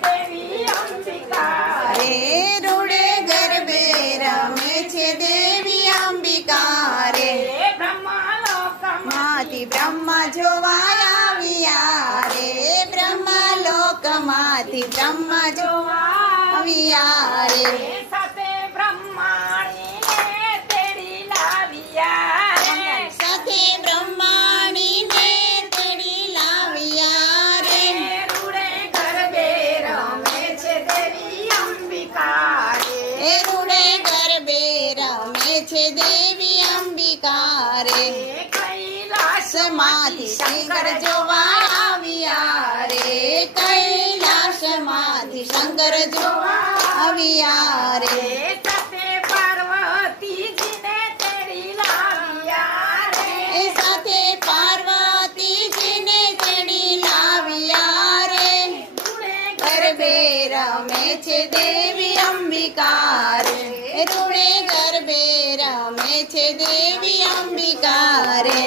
દેવી અંબિકા રે રૂડે ગરબે રમે છે દેવી અંબિકા રે માંથી બ્રહ્મા જોવા આવ્યા રે બ્રહ્મલોકમાંથી બ્રહ્મા જોવા આવ્યા રે સાથે બ્રહ્માણીને તેડી લાવ્યા રે સાથે બ્રહ્માણીને તેડી લાવ્યા રે રૂડે ગરબે રમે છે દેવી અંબિકા એ રૂડે ગરબે રમે છે દેવી અંબિકા રે કૈલાસમાંથી શંકર જોવા આવ્યા રે કૈલાસમાંથી શંકર જોવા આવ્યા રે સાથે પાર્વતીજીને તેડી લાવ્યા રે એ સાથે પાર્વતીજીને તેડી લાવ્યા રે ગરબે રમે છે દેવી અંબિકા રે રૂડે ગરબે રમે છે દેવી અંબિકા રે